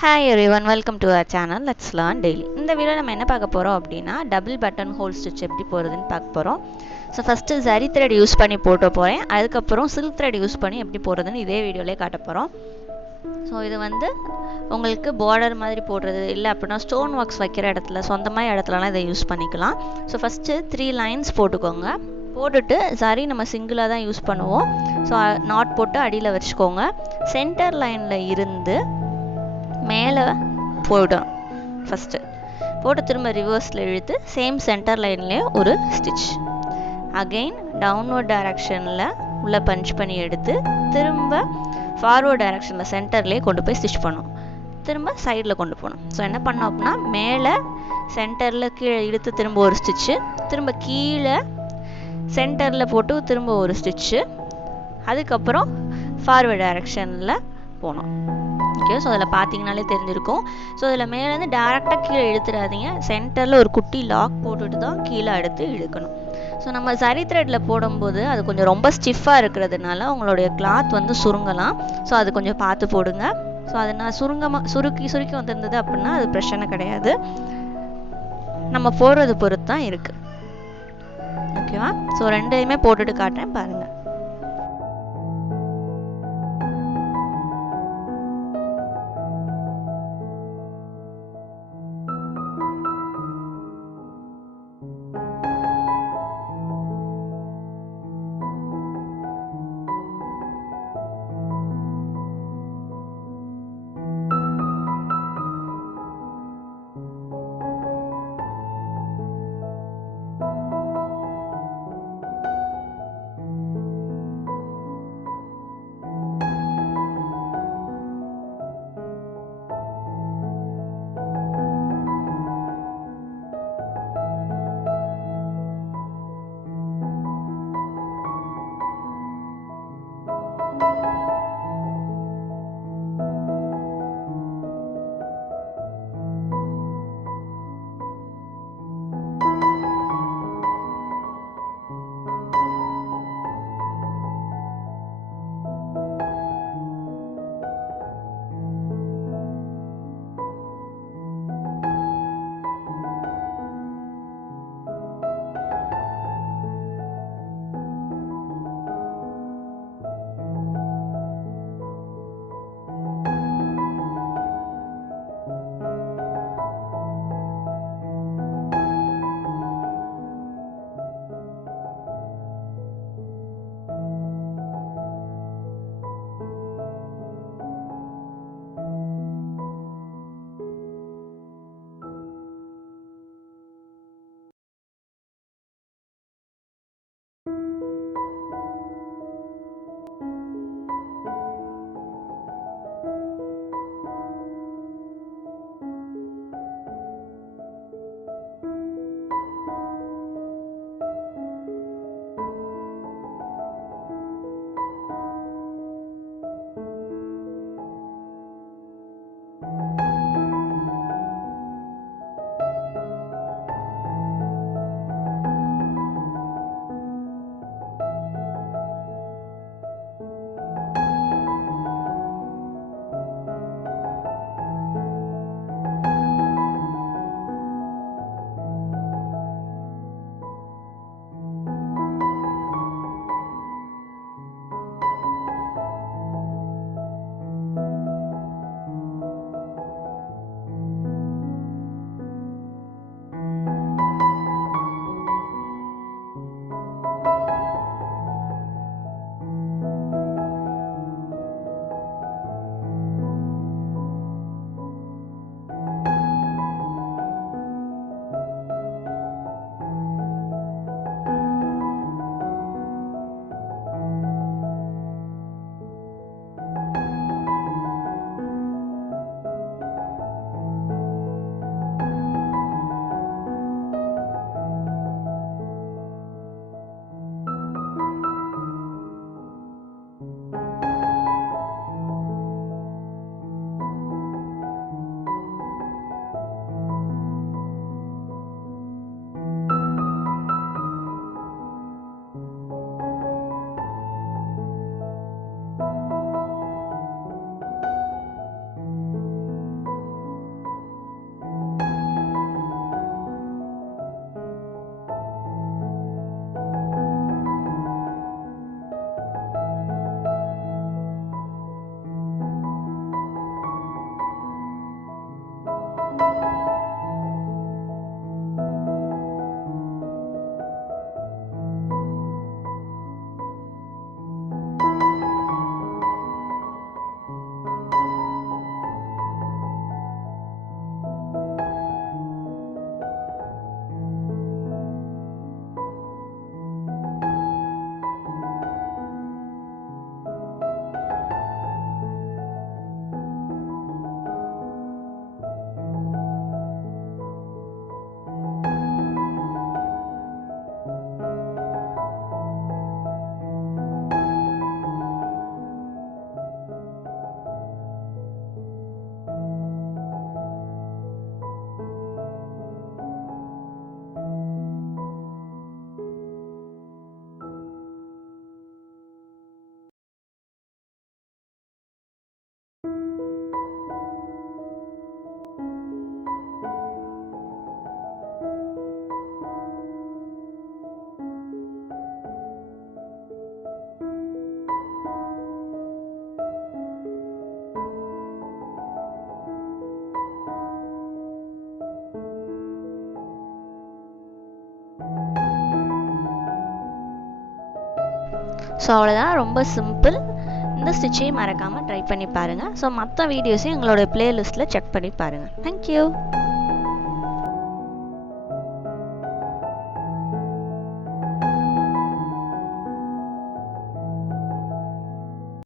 Hi everyone, welcome to our channel. Let's learn daily. இந்த video நம்ம என்ன பார்க்க போறோம் அப்படின்னா டபுள் பட்டன் ஹோல் ஸ்டிச் எப்படி போறதுன்னு பார்க்க போறோம். So first zari thread use பண்ணி போட்டு போறேன். அதுக்கப்புறம் சில்க் த்ரெட் யூஸ் பண்ணி எப்படி போறதுன்னு இதே வீடியோலயே காட்ட போறோம். ஸோ இது வந்து உங்களுக்கு பார்டர் மாதிரி போடுறது இல்லை அப்படின்னா ஸ்டோன் ஒர்க்ஸ் வைக்கிற இடத்துல சொந்தமாக இடத்துலலாம் இதை யூஸ் பண்ணிக்கலாம். ஸோ ஃபஸ்ட்டு 3 லைன்ஸ் போட்டுக்கோங்க. போட்டுட்டு சரி நம்ம சிங்கிளாக தான் யூஸ் பண்ணுவோம். ஸோ நாட் போட்டு அடியில் வச்சுக்கோங்க. சென்டர் லைனில் இருந்து மேலே போய்டும். ஃபஸ்ட்டு போட்டு திரும்ப ரிவர்ஸில் இழுத்து சேம் சென்டர் லைன்லேயே ஒரு ஸ்டிச். அகெயின் டவுன்வர்ட் டைரக்ஷனில் உள்ளே பஞ்ச் பண்ணி எடுத்து திரும்ப ஃபார்வர்ட் டைரக்ஷனில் சென்டர்லேயே கொண்டு போய் ஸ்டிச் பண்ணும். திரும்ப சைடில் கொண்டு போகணும். ஸோ என்ன பண்ணோம் அப்படின்னா மேலே சென்டரில் கீழே இழுத்து திரும்ப ஒரு ஸ்டிச்சு, திரும்ப கீழே சென்டரில் போட்டு திரும்ப ஒரு ஸ்டிச்சு, அதுக்கப்புறம் ஃபார்வர்ட் டைரக்ஷனில் போகணும். ஓகே, ஸோ அதில் பார்த்தீங்கனாலே தெரிஞ்சிருக்கும். ஸோ அதில் மேலேருந்து டேரெக்டாக கீழே இழுத்துடாதீங்க. சென்டரில் ஒரு குட்டி லாக் போட்டுட்டு தான் கீழே அடுத்து இழுக்கணும். ஸோ நம்ம சரி த்ரெட்டில் போடும்போது அது கொஞ்சம் ரொம்ப ஸ்டிஃபாக இருக்கிறதுனால உங்களுடைய கிளாத் வந்து சுருங்கலாம். ஸோ அது கொஞ்சம் பார்த்து போடுங்க. ஸோ அது நான் சுருக்கி வந்திருந்தது அப்படின்னா அது பிரச்சனை கிடையாது. நம்ம போடுறது பொறுத்து தான் இருக்குது. ஓகேவா? ஸோ ரெண்டையுமே போட்டுட்டு காட்டுறேன் பாருங்கள். ஸோ அவ்வளோதான், ரொம்ப சிம்பிள். இந்த ஸ்டிச்சையும் மறக்காமல் ட்ரை பண்ணி பாருங்கள். ஸோ மற்ற வீடியோஸையும் எங்களோட பிளேலிஸ்ட்டில் செக் பண்ணி பாருங்கள். தேங்க்யூ.